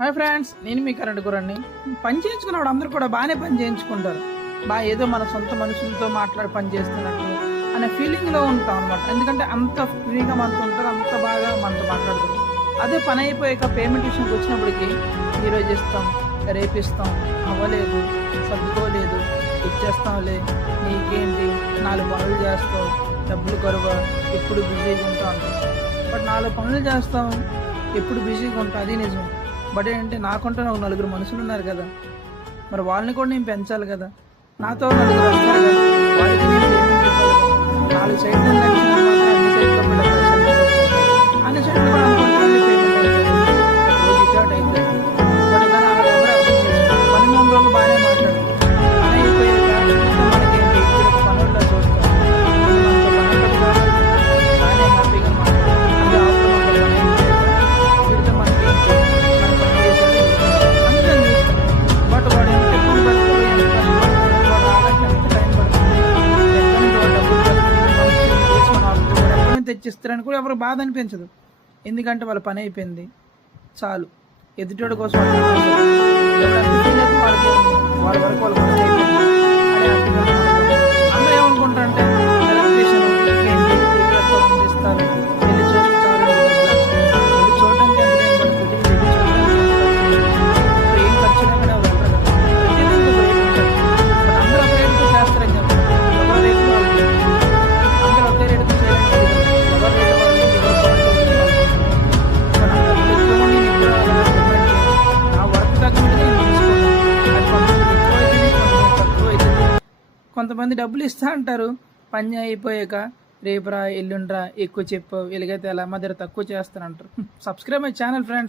Hi friends, నేను మీ current గురండి. పని చేయించుకున్నవాడు అందరూ కూడా బాగానే పని చేయించుకుంటారు. ఏదో మన సొంత మనుషులతో మాట్లాడి పని చేస్తున్నట్టు అనే ఫీలింగ్లో ఉంటాం అనమాట. ఎందుకంటే అంత ఫ్రీగా మనతో ఉంటారు, అంత బాగా మనతో మాట్లాడుతారు. అదే పని అయిపోయాక పేమెంట్ విషయంకి వచ్చినప్పటికీ ఈరోజు ఇస్తాం, రేపు ఇస్తాం, అవ్వలేదు, సర్దుకోలేదు, ఇచ్చేస్తాంలే, నీకేంటి, 4 పనులు చేస్తావు, డబ్బులు కరువా, ఎప్పుడు బిజీగా ఉంటాం అంటాం. బట్ 4 పనులు చేస్తాం, ఎప్పుడు బిజీగా ఉంటాం, అది నిజం. బట్ ఏంటంటే నాకుంటే ఒక 4 మనుషులు ఉన్నారు కదా, మరి వాళ్ళని కూడా నేను పెంచాలి కదా. నాతో 4 వస్తారు కదా, వాళ్ళకి నేను పేమెంట్ ఇవ్వాలి కదా. 4 సైడ్లు అన్ని సైడ్లో కూడా అన్ని సైడ్లు కూడా అనుకుంటాను పేమెంట్ రోజు ఇటు అయితే. బట్ కానీ ఎవరు అర్థం చేసుకోవాలి. పని 3 రోజులు బాగానే మాట్లాడు, పని అయిపోయాక మనకేంటి ఇక్కడ ఒక పనుల్లో చూస్తాం, మనతో పనులు బాగానే హ్యాపీగా మాట్లాడు. అంటే ఆఫ్టర్ మనకు పని అయిపోయాక వీడితో మనకేంటి బట్ వాడు ఎంత ఎక్కువ పడుతుంది, ఎంత కష్టపడుతుంది, వాడు ఆడడానికి ఎంత టైం పడుతుంది, ఎక్కడి నుంచి వాడు డబ్బులు ఎక్కడి నుంచి తెచ్చిస్తారని కూడా ఎవరికి బాధ అనిపించదు. ఎందుకంటే వాళ్ళ పని అయిపోయింది చాలు. ఎదుటోడి కోసం ఎవరు ఫీల్ అయితే వాళ్ళకి వాళ్ళ వరకు వాళ్ళ పని అయిపోయింది అనే అందరూ ఏమనుకుంటారంటే ఎలక్ట్రీషియన్ ఇస్తారు, వెళ్ళి చూసి చాలు, వెళ్ళి చూడడానికి ఎంత టైం పడుతుంది, వెళ్ళి చూడడానికి ఏం ఖర్చు లేకుండా ఎవరు వెళ్ళరు కదా. ప్రతిదీ ఒక రేట్ ఉంటుంది. బట్ అందరూ ఒక రేటుతో చేస్తారని చెప్తారు. ఎవరి రేటు వాళ్ళు, అందరూ ఒకే రేటుతో చేయాలని ఎవరి రేటు వాళ్ళు, ఎవరి క్వాలిటీ నేను ఎప్పుడు అలా డిమాండ్ చేయను. నా వర్క్ తగ్గట్టుగా నేను తీసుకున్నాను. అది కొంతమంది ఎక్కువ అవుతుంది, కొంతమంది తక్కువ అవుతుంది. కొంతమంది డబ్బులు ఇస్తా అంటారు, పని అయిపోయాక రేపురా ఎల్లుండ్రా ఎక్కువ చెప్పు, ఎలాగైతే అలా మా దగ్గర తక్కువ చేస్తానంటారు. Subscribe my channel friends.